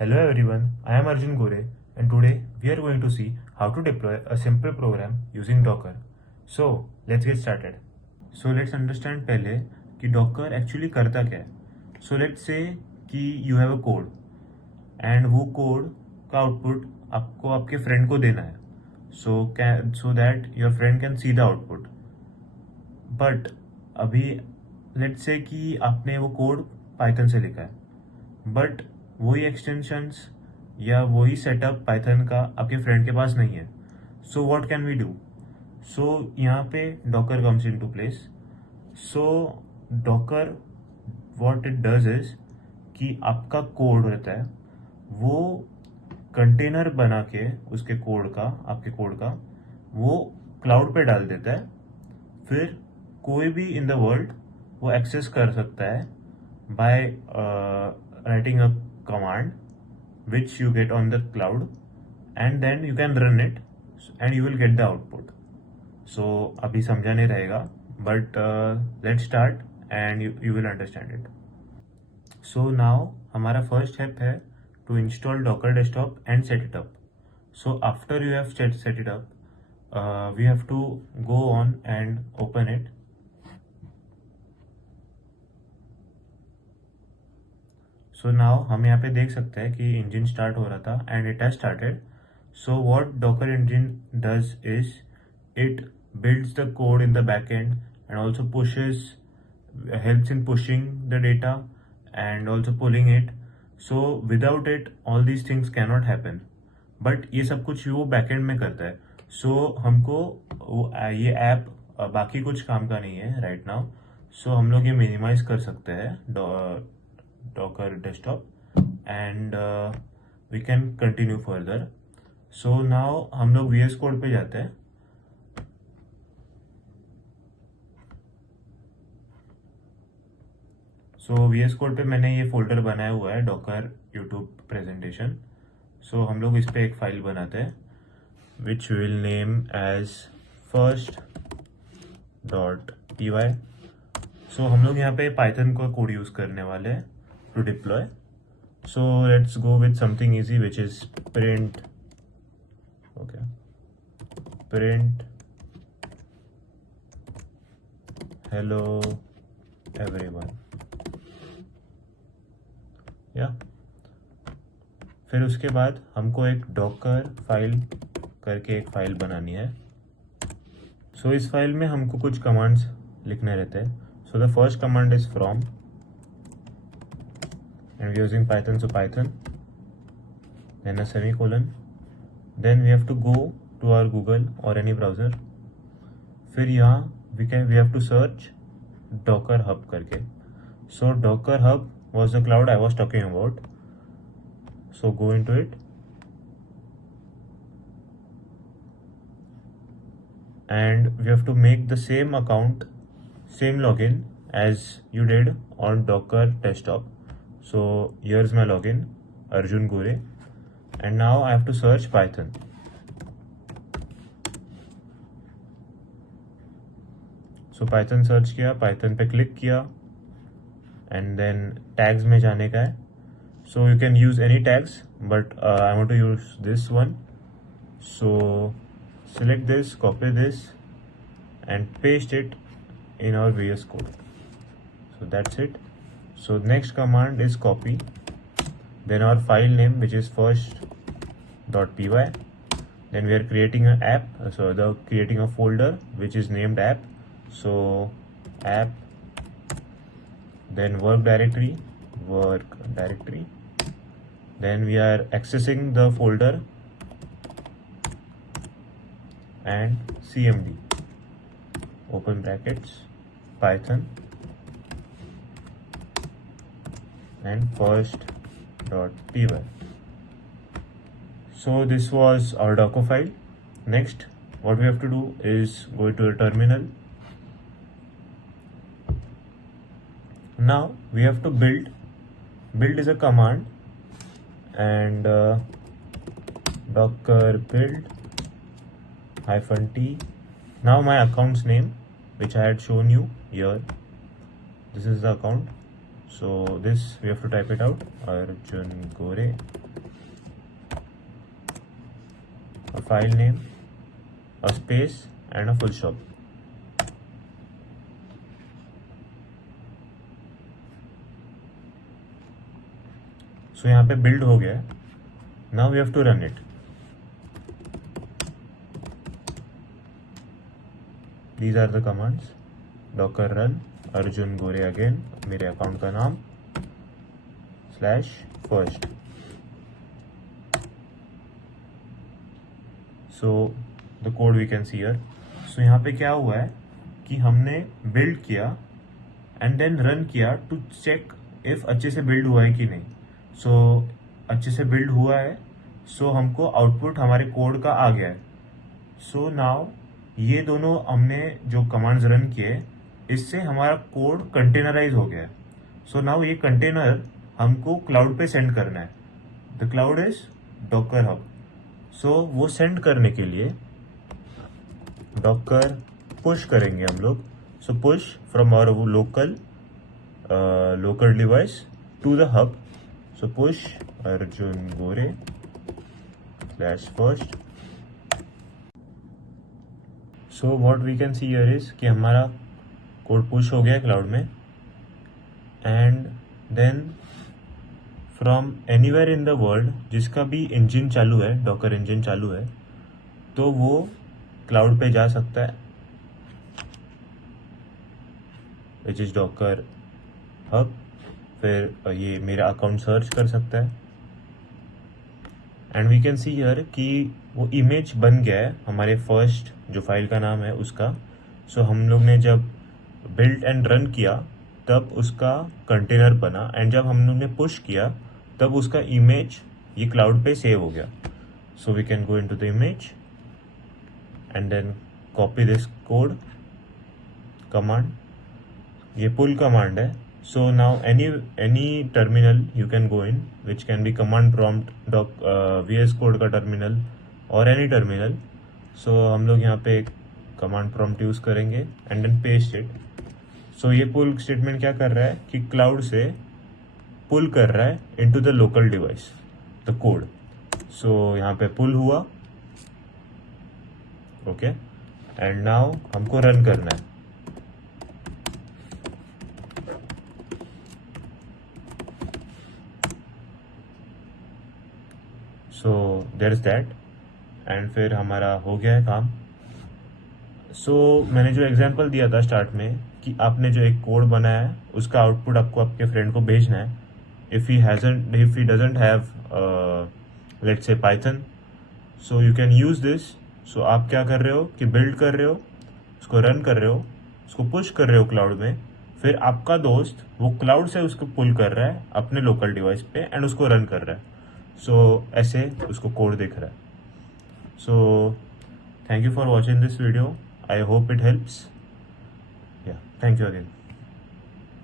Hello everyone, I am Arjun Gore and today we are going to see how to deploy a simple program using Docker. So let's get started. So let's understand पहले कि Docker actually करता क्या है. So let's say कि you have a code and वो code का output आपको आपके friend को देना है. So that your friend can see the output. But अभी let's say कि आपने वो code Python से लिखा है. बट वही एक्सटेंशंस या वही सेटअप पाइथन का आपके फ्रेंड के पास नहीं है. So what can we do? So यहाँ पे Docker comes into place. So Docker what it does is कि आपका कोड रहता है वो कंटेनर बना के उसके कोड का आपके कोड का वो क्लाउड पे डाल देता है. फिर कोई भी इन द वर्ल्ड वो एक्सेस कर सकता है bye writing a command which you get on the cloud, and then you can run it and you will get the output. So अभी समझा नहीं रहेगा, but let's start and you will understand it. So now हमारा first step है to install Docker Desktop and set it up. So after you have set it up, we have to go on and open it. So now हम यहाँ पे देख सकते हैं कि engine start हो रहा था and it has started. So what Docker engine does is it builds the code in the backend and also helps in pushing the data and also pulling it. So without it all these things cannot happen. But ये सब कुछ वो backend में करता है. So हमको ये ऐप बाकी कुछ काम का नहीं है right now. So हम लोग ये मिनिमाइज कर सकते हैं Docker desktop and we can continue further. So now हम लोग VS Code पे जाते हैं. So VS Code पे मैंने ये फोल्डर बनाया हुआ है Docker YouTube presentation. So हम लोग इस पे एक फाइल बनाते हैं which we will name as first.py. So हम लोग यहाँ पे Python का कोड यूज करने वाले हैं to deploy. So let's go with something easy which is print hello everyone. फिर उसके बाद हमको एक docker फाइल करके एक फाइल बनानी है. So इस फाइल में हमको कुछ कमांड्स लिखने रहते हैं. So the first command is from and we are using Python, so Python, then a semicolon, then we have to go to our Google or any browser. फिर यहाँ we have to search Docker Hub करके. So Docker Hub was the cloud I was talking about. So go into it and we have to make the same account, same login as you did on Docker Desktop. So here's my login, Arjun Gore, and now I have to search Python. So Python search किया, Python पे click किया, and then tags में जाने का है. So you can use any tags, but I want to use this one. So select this, copy this, and paste it in our VS Code. So that's it. So next command is copy, then our file name which is first.py, then we are creating an app, creating a folder which is named app. So app, then work directory, then we are accessing the folder and cmd open brackets Python and first.py. So this was our Docker file. Next, what we have to do is go to the terminal. Now we have to build is a command, and docker build -t. Now my account's name which I had shown you here, this is the account. So this we have to type it out, Arjun Gore file name, a space and a full stop. So यहाँ पे build हो गया है. Now we have to run it. These are the commands. Docker run Arjun Gore again, मेरे अकाउंट का नाम /first. So the code we can see here. So यहाँ पे क्या हुआ है कि हमने बिल्ड किया एंड देन रन किया टू चेक इफ अच्छे से बिल्ड हुआ है कि नहीं. सो अच्छे से बिल्ड हुआ है, सो हमको आउटपुट हमारे कोड का आ गया है. सो नाउ ये दोनों हमने जो कमांड्स रन किए, इससे हमारा कोड कंटेनराइज हो गया है. सो नाउ ये कंटेनर हमको क्लाउड पे सेंड करना है. The cloud is Docker Hub. So वो सेंड करने के लिए डॉकर पुश करेंगे हम लोग. So push from our local device to the hub. So push Arjun Gore /first. So what we can see here is कि हमारा कोड पुश हो गया क्लाउड में, and then from anywhere in the world जिसका भी इंजन चालू है, डॉकर इंजन चालू है, तो वो क्लाउड पे जा सकता है, विच इज डॉकर हब. फिर ये मेरा अकाउंट सर्च कर सकता है, and we can see here कि वो इमेज बन गया है हमारे फर्स्ट जो फाइल का नाम है उसका. सो हम लोग ने जब बिल्ड एंड रन किया तब उसका कंटेनर बना, एंड जब हम लोग ने पुश किया तब उसका इमेज ये क्लाउड पे सेव हो गया. So we can go into the image and then copy this code command. ये पुल कमांड है. So now any terminal you can go in which can be command prompt, VS code का terminal और any terminal. So हम लोग यहाँ पे एक command prompt use करेंगे and then paste it. So ये पुल स्टेटमेंट क्या कर रहा है कि क्लाउड से पुल कर रहा है into the local device the code. So यहाँ पे पुल हुआ, ओके, एंड नाउ हमको रन करना है. So there is that, and फिर हमारा हो गया है काम. सो मैंने जो एग्जांपल दिया था स्टार्ट में कि आपने जो एक कोड बनाया है उसका आउटपुट आपको आपके फ्रेंड को भेजना है. if he doesn't have let's say Python, so you can use this. so आप क्या कर रहे हो कि बिल्ड कर रहे हो, उसको रन कर रहे हो, उसको पुश कर रहे हो क्लाउड में, फिर आपका दोस्त वो क्लाउड से उसको पुल कर रहा है अपने लोकल डिवाइस पे एंड उसको रन कर रहा है. सो ऐसे उसको कोड दिख रहा है. So thank you for watching this video. I hope it helps. या थैंक यू अगेन.